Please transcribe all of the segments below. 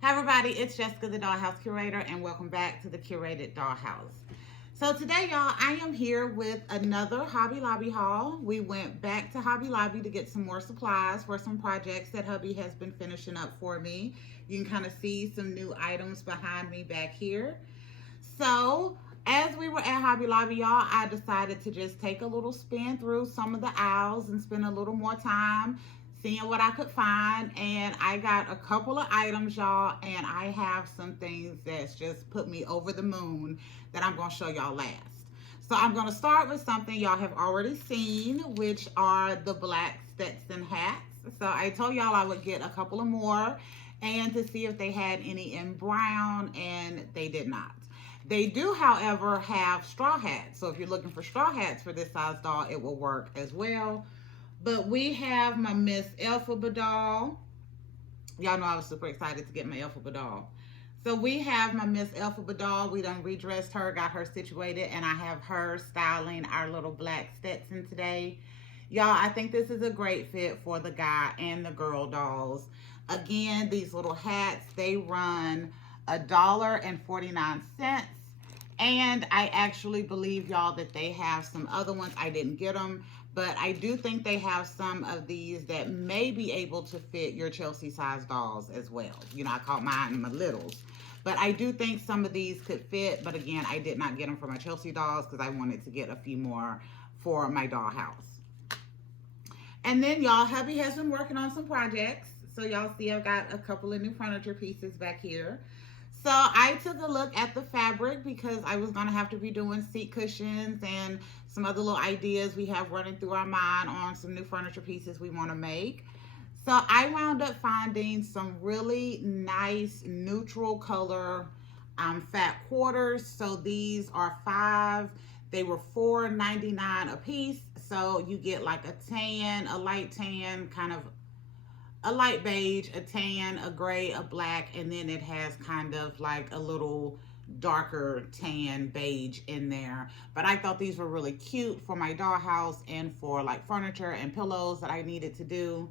Hi everybody, it's Jessica the Dollhouse Curator and welcome back to the Curated Dollhouse. So today y'all, I am here with another Hobby Lobby haul. We went back to Hobby Lobby to get some more supplies for some projects that hubby has been finishing up for me. You can kind of see some new items behind me back here. So as we were at Hobby Lobby, y'all, I decided to just take a little spin through some of the aisles and spend a little more time seeing what I could find. And I got a couple of items, y'all, and I have some things that's just put me over the moon that I'm going to show y'all last. So I'm going to start with something y'all have already seen, which are the black Stetson hats. So I told y'all I would get a couple of more and to see if they had any in brown, and they did not. They do, however, have straw hats. So if you're looking for straw hats for this size doll, it will work as well. But we have my Miss Elphaba doll. Y'all know I was super excited to get my Elphaba doll. So we have my Miss Elphaba doll. We done redressed her, got her situated, and I have her styling our little black Stetson today. Y'all, I think this is a great fit for the guy and the girl dolls. Again, these little hats, they run $1.49. And I actually believe, y'all, that they have some other ones. I didn't get them, but I do think they have some of these that may be able to fit your Chelsea size dolls as well. You know, I call mine my littles. But I do think some of these could fit. But again, I did not get them for my Chelsea dolls because I wanted to get a few more for my dollhouse. And then, y'all, hubby has been working on some projects. So y'all see I've got a couple of new furniture pieces back here. So I took a look at the fabric because I was going to have to be doing seat cushions and some other little ideas we have running through our mind on some new furniture pieces we want to make. So I wound up finding some really nice neutral color fat quarters. So these are 5. They were $4.99 a piece. So you get like a tan, a light tan, kind of a light beige, a tan, a gray, a black, and then it has kind of like a little darker tan beige in there. But I thought these were really cute for my dollhouse and for like furniture and pillows that I needed to do.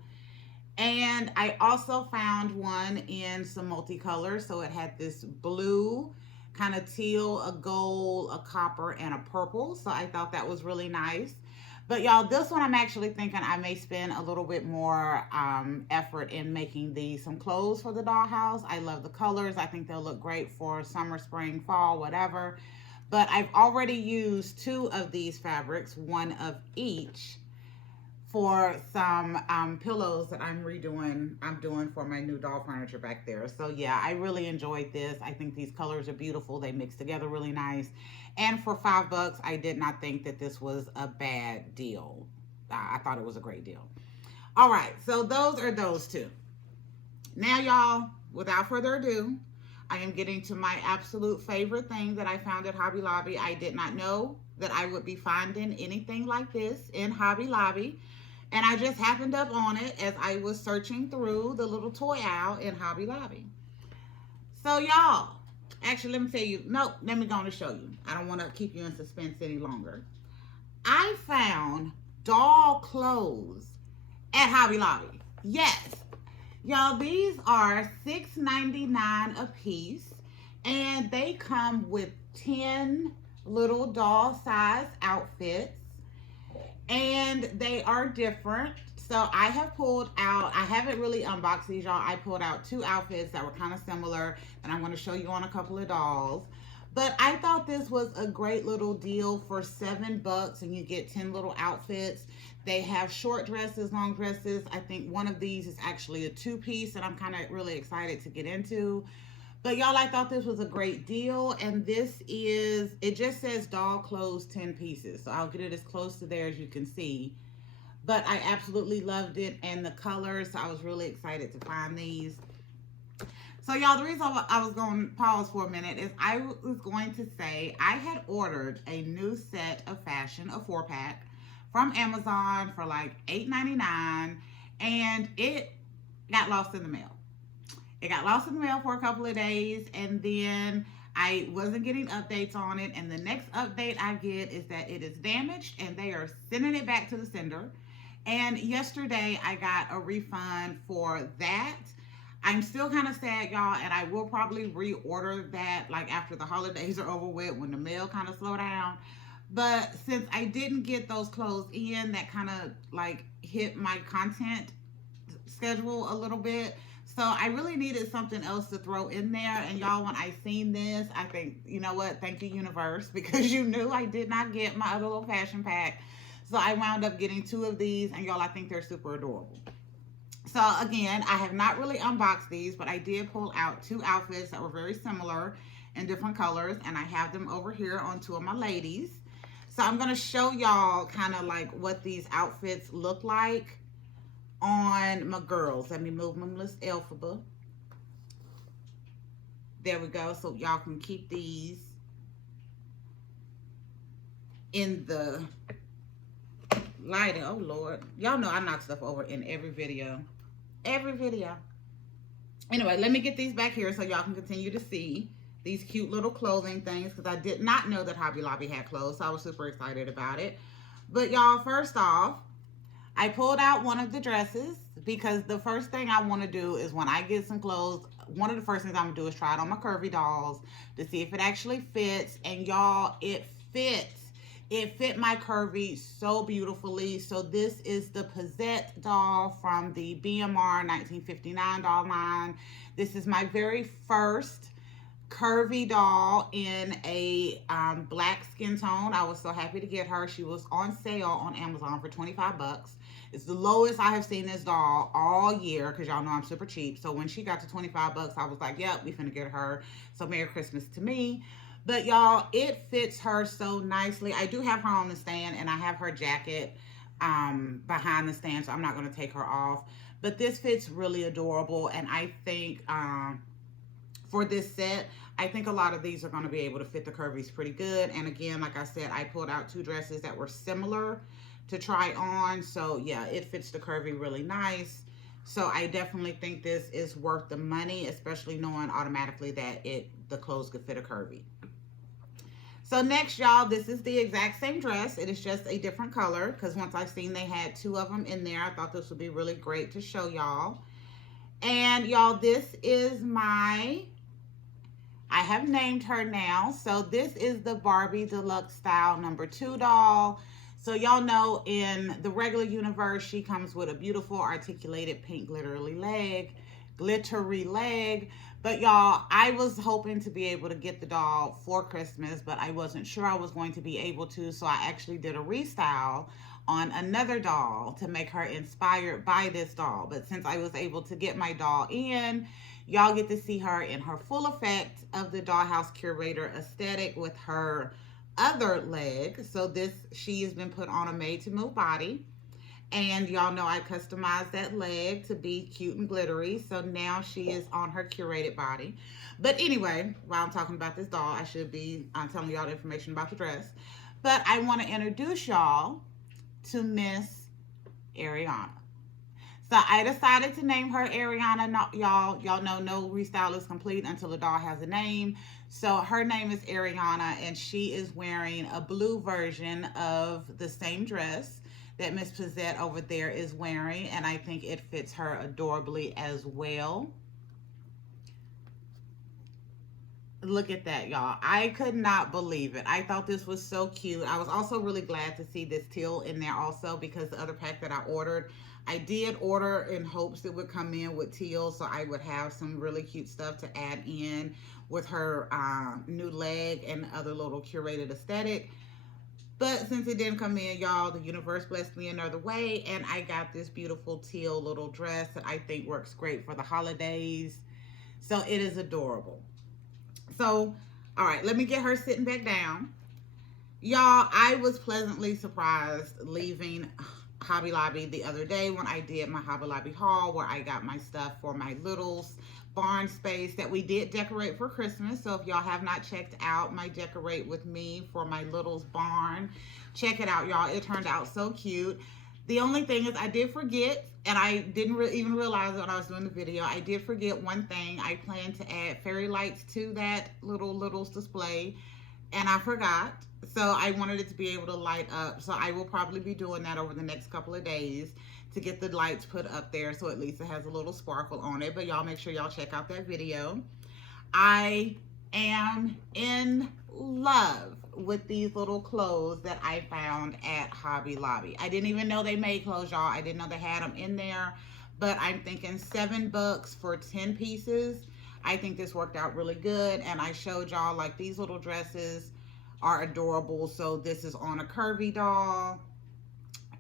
And I also found one in some multicolors. So it had this blue, kind of teal, a gold, a copper, and a purple. So I thought that was really nice. But y'all, this one I'm actually thinking I may spend a little bit more effort in making these some clothes for the dollhouse. I love the colors. I think they'll look great for summer, spring, fall, whatever. But I've already used 2 of these fabrics, one of each, for some pillows that I'm doing for my new doll furniture back there. So yeah, I really enjoyed this. I think these colors are beautiful. They mix together really nice. And for $5, I did not think that this was a bad deal. I thought it was a great deal. All right, so those are those 2. Now, y'all, without further ado, I am getting to my absolute favorite thing that I found at Hobby Lobby. I did not know that I would be finding anything like this in Hobby Lobby. And I just happened up on it as I was searching through the little toy aisle in Hobby Lobby. So y'all, actually let me tell you, nope, let me go on and show you. I don't want to keep you in suspense any longer. I found doll clothes at Hobby Lobby. Yes. Y'all, these are $6.99 a piece. And they come with 10 little doll size outfits. And they are different. So I have pulled out, I haven't really unboxed these, y'all. I pulled out 2 outfits that were kind of similar, and I'm going to show you on a couple of dolls. But I thought this was a great little deal for $7, and you get 10 little outfits. They have short dresses, long dresses. I think one of these is actually a 2-piece, and I'm kind of really excited to get into. But y'all, I thought this was a great deal, and this is, it just says doll clothes 10 pieces. So I'll get it as close to there as you can see. But I absolutely loved it and the colors. So I was really excited to find these. So y'all, the reason I was going to pause for a minute is I was going to say I had ordered a new set of fashion, a 4-pack, from Amazon for like $8.99, and it got lost in the mail. It got lost in the mail for a couple of days, and then I wasn't getting updates on it. And the next update I get is that it is damaged and they are sending it back to the sender. And yesterday I got a refund for that. I'm still kind of sad, y'all, and I will probably reorder that like after the holidays are over with, when the mail kind of slow down. But since I didn't get those clothes in, that kind of like hit my content schedule a little bit. So I really needed something else to throw in there. And y'all, when I seen this, I think, you know what? Thank you, universe, because you knew I did not get my other little fashion pack. So I wound up getting two of these, and y'all, I think they're super adorable. So again, I have not really unboxed these, but I did pull out two outfits that were very similar in different colors, and I have them over here on two of my ladies. So I'm going to show y'all kind of like what these outfits look like on my girls. Let me move my list alphabet. There we go. So y'all can keep these in the lighting. Oh Lord, y'all know I knock stuff over in every video. Anyway, let me get these back here so y'all can continue to see these cute little clothing things, because I did not know that Hobby Lobby had clothes, so I was super excited about it. But y'all, first off, I pulled out one of the dresses, because the first thing I want to do is, when I get some clothes, one of the first things I'm going to do is try it on my curvy dolls to see if it actually fits. And y'all, it fits. It fit my curvy so beautifully. So this is the Pizzette doll from the BMR 1959 doll line. This is my very first curvy doll in a black skin tone. I was so happy to get her. She was on sale on Amazon for 25 bucks. It's the lowest I have seen this doll all year, because y'all know I'm super cheap. So when she got to 25 bucks, I was like, yep, we finna get her. So Merry Christmas to me. But y'all, it fits her so nicely. I do have her on the stand, and I have her jacket behind the stand, so I'm not going to take her off. But this fits really adorable, and I think for this set, I think a lot of these are going to be able to fit the curvies pretty good. And again, like I said, I pulled out two dresses that were similar to try on. So yeah, it fits the curvy really nice. So I definitely think this is worth the money, especially knowing automatically that the clothes could fit a curvy. So next, y'all, this is the exact same dress. It is just a different color, because once I seen they had two of them in there, I thought this would be really great to show y'all. And y'all, this is I have named her now. So this is the Barbie Deluxe Style #2 doll. So y'all know in the regular universe, she comes with a beautiful articulated pink glittery leg. But y'all, I was hoping to be able to get the doll for Christmas, but I wasn't sure I was going to be able to. So I actually did a restyle on another doll to make her inspired by this doll. But since I was able to get my doll in, y'all get to see her in her full effect of the Dollhouse Curator aesthetic with her other leg. So she has been put on a made to move body. And y'all know I customized that leg to be cute and glittery. So now she is on her curated body. But anyway, while I'm talking about this doll, I should be telling y'all the information about the dress. But I want to introduce y'all to Miss Ariana. So I decided to name her Ariana. Y'all know no restyle is complete until the doll has a name. So her name is Ariana, and she is wearing a blue version of the same dress that Miss Pizzette over there is wearing, and I think it fits her adorably as well. Look at that, y'all. I could not believe it. I thought this was so cute. I was also really glad to see this teal in there also, because the other pack that I ordered, I did order in hopes it would come in with teal, so I would have some really cute stuff to add in with her new leg and other little curated aesthetic. But since it didn't come in, y'all, the universe blessed me another way, and I got this beautiful teal little dress that I think works great for the holidays. So it is adorable. So, all right, let me get her sitting back down. Y'all, I was pleasantly surprised leaving Hobby Lobby the other day when I did my Hobby Lobby haul, where I got my stuff for my littles barn space that we did decorate for Christmas. So if y'all have not checked out my decorate with me for my littles barn, check it out, y'all. It turned out so cute. The only thing is I did forget, and I didn't even realize it when I was doing the video, I did forget one thing. I planned to add fairy lights to that littles display, and I forgot. So I wanted it to be able to light up. So I will probably be doing that over the next couple of days to get the lights put up there, so at least it has a little sparkle on it. But y'all make sure y'all check out that video. I am in love with these little clothes that I found at Hobby Lobby. I didn't even know they made clothes, y'all. I didn't know they had them in there, but I'm thinking $7 for 10 pieces. I think this worked out really good, and I showed y'all like these little dresses are adorable. So this is on a curvy doll.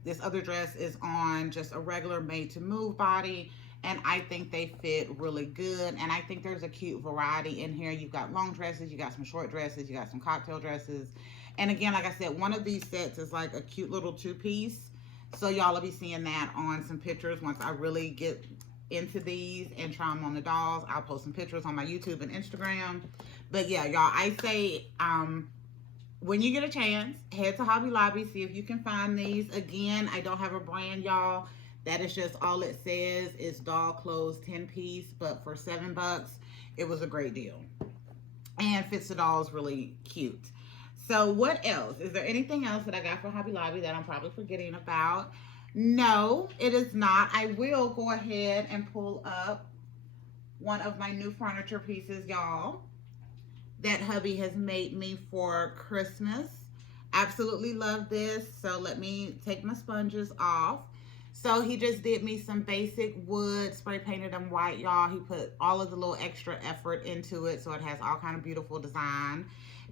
This other dress is on just a regular made to move body, and I think they fit really good. And I think there's a cute variety in here. You've got long dresses, you got some short dresses, you got some cocktail dresses. And again, like I said, one of these sets is like a cute little two-piece. So y'all will be seeing that on some pictures once I really get into these and try them on the dolls. I'll post some pictures on my YouTube and Instagram. But yeah, y'all, I say when you get a chance, head to Hobby Lobby, see if you can find these. Again, I don't have a brand, y'all. That is just all it says is doll clothes 10-piece, but for $7, it was a great deal. And fits the dolls really cute. So what else? Is there anything else that I got for Hobby Lobby that I'm probably forgetting about? No, it is not. I will go ahead and pull up one of my new furniture pieces, y'all, that hubby has made me for Christmas. Absolutely love this. So let me take my sponges off. So he just did me some basic wood, spray painted them white, y'all. He put all of the little extra effort into it, so it has all kind of beautiful design.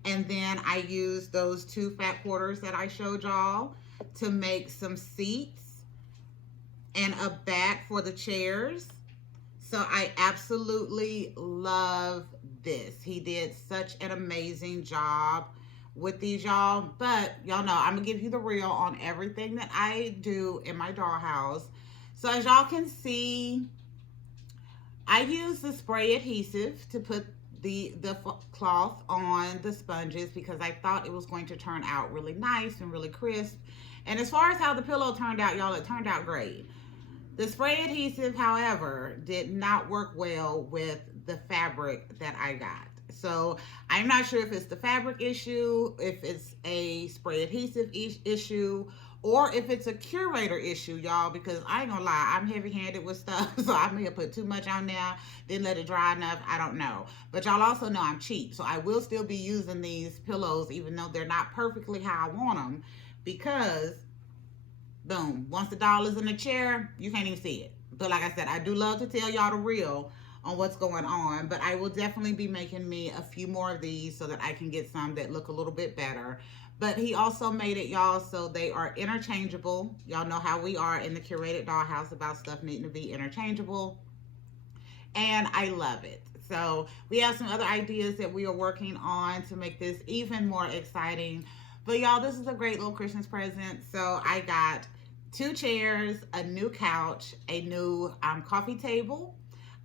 And then I used those 2 fat quarters that I showed y'all to make some seats and a back for the chairs. So I absolutely love this. He did such an amazing job with these, y'all. But y'all know I'm gonna give you the real on everything that I do in my dollhouse. So as y'all can see, I use the spray adhesive to put the cloth on the sponges because I thought it was going to turn out really nice and really crisp. And as far as how the pillow turned out, y'all, it turned out great. The spray adhesive, however, did not work well with the fabric that I got. So I'm not sure if it's the fabric issue, if it's a spray adhesive issue, or if it's a curator issue, y'all, because I ain't gonna lie, I'm heavy-handed with stuff, so I may have put too much on there, didn't let it dry enough, I don't know. But y'all also know I'm cheap, so I will still be using these pillows, even though they're not perfectly how I want them, because, boom, once the doll is in the chair, you can't even see it. But like I said, I do love to tell y'all the real on what's going on, but I will definitely be making me a few more of these so that I can get some that look a little bit better. But he also made it, y'all, so they are interchangeable. Y'all know how we are in the curated dollhouse about stuff needing to be interchangeable. And I love it. So we have some other ideas that we are working on to make this even more exciting. But y'all, this is a great little Christmas present. So I got 2 chairs, a new couch, a new coffee table.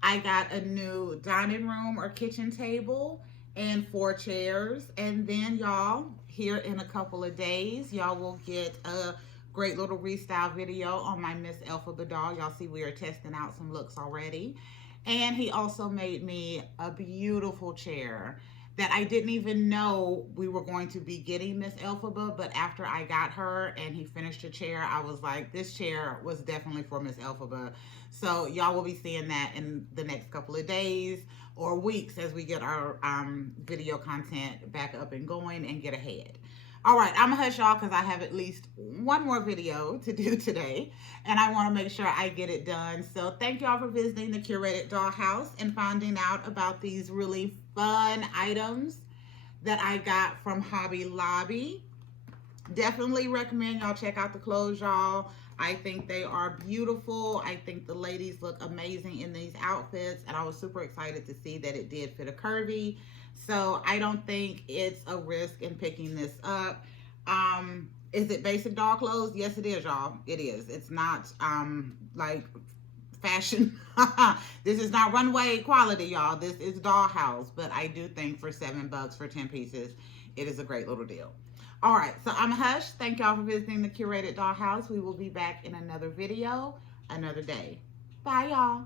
I got a new dining room or kitchen table and 4 chairs. And then y'all, here in a couple of days, y'all will get a great little restyle video on my Miss Elphaba doll. Y'all see we are testing out some looks already. And he also made me a beautiful chair that I didn't even know we were going to be getting Miss Elphaba, but after I got her and he finished the chair, I was like, this chair was definitely for Miss Elphaba. So y'all will be seeing that in the next couple of days or weeks as we get our video content back up and going and get ahead. All right, I'm gonna hush y'all because I have at least one more video to do today, and I want to make sure I get it done. So thank y'all for visiting the Curated Dollhouse and finding out about these really fun items that I got from Hobby Lobby. Definitely recommend y'all check out the clothes, y'all. I think they are beautiful. I think the ladies look amazing in these outfits, and I was super excited to see that it did fit a curvy. So I don't think it's a risk in picking this up. Is it basic doll clothes? Yes, it is, y'all. It is. It's not like fashion. This is not runway quality, y'all. This is dollhouse. But I do think for $7 for 10 pieces, it is a great little deal. All right, so I'm Hush. Thank y'all for visiting the Curated Dollhouse. We will be back in another video, another day. Bye, y'all.